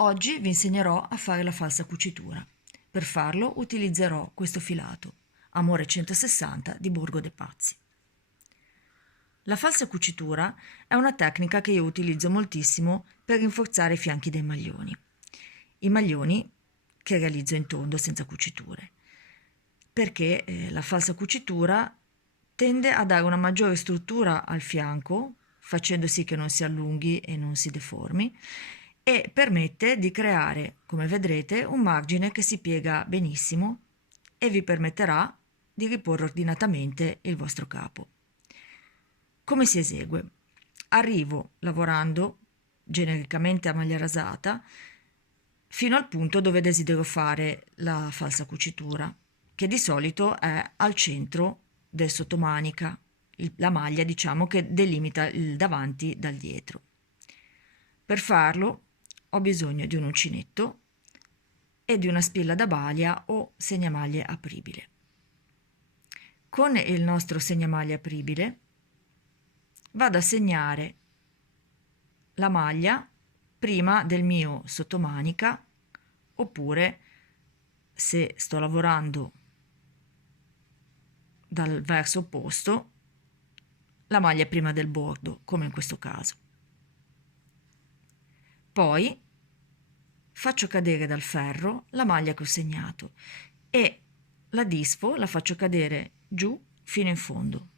Oggi vi insegnerò a fare la falsa cucitura. Per farlo utilizzerò questo filato, Amore 160 di Borgo de Pazzi. La falsa cucitura è una tecnica che io utilizzo moltissimo per rinforzare i fianchi dei maglioni. I maglioni che realizzo in tondo senza cuciture, perché la falsa cucitura tende a dare una maggiore struttura al fianco, facendo sì che non si allunghi e non si deformi, e permette di creare, come vedrete, un margine che si piega benissimo e vi permetterà di riporre ordinatamente il vostro capo. Come si esegue? Arrivo lavorando genericamente a maglia rasata fino al punto dove desidero fare la falsa cucitura, che di solito è al centro del sottomanica, la maglia diciamo che delimita il davanti dal dietro. Per farlo ho bisogno di un uncinetto e di una spilla da balia o segnamaglie apribile. Con il nostro segnamaglie apribile vado a segnare la maglia prima del mio sottomanica, oppure se sto lavorando dal verso opposto, la maglia prima del bordo, come in questo caso. Poi faccio cadere dal ferro la maglia che ho segnato e la disfo, la faccio cadere giù fino in fondo.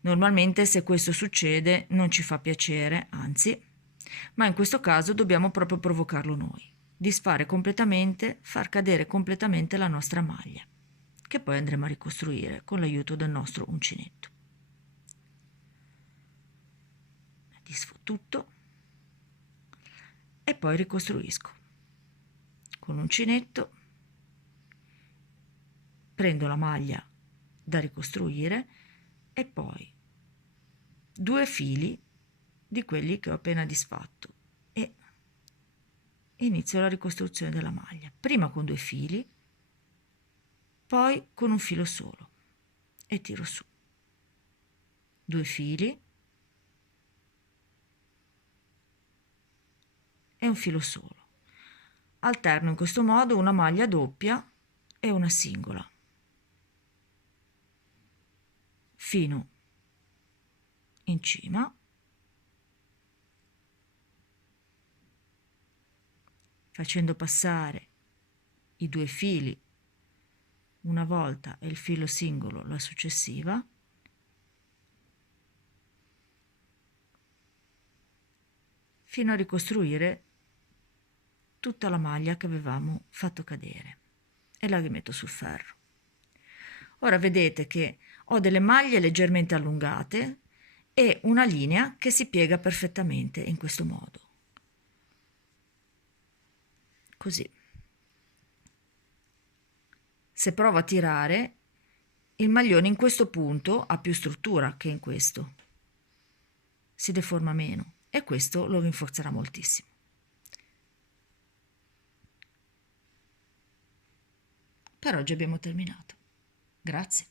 Normalmente se questo succede non ci fa piacere, anzi, ma in questo caso dobbiamo proprio provocarlo noi, disfare completamente, far cadere completamente la nostra maglia, che poi andremo a ricostruire con l'aiuto del nostro uncinetto. Disfo tutto e poi ricostruisco. Con l'uncinetto prendo la maglia da ricostruire e poi 2 fili di quelli che ho appena disfatto e inizio la ricostruzione della maglia, prima con 2 fili, poi con un filo solo e tiro su. 2 fili e un filo solo. Alterno in questo modo una maglia doppia e una singola fino in cima, facendo passare i 2 fili una volta e il filo singolo la successiva, fino a ricostruire tutta la maglia che avevamo fatto cadere e la rimetto sul ferro. Ora vedete che ho delle maglie leggermente allungate e una linea che si piega perfettamente in questo modo. Così. Se provo a tirare, il maglione in questo punto ha più struttura che in questo. Si deforma meno e questo lo rinforzerà moltissimo. Per oggi abbiamo terminato. Grazie.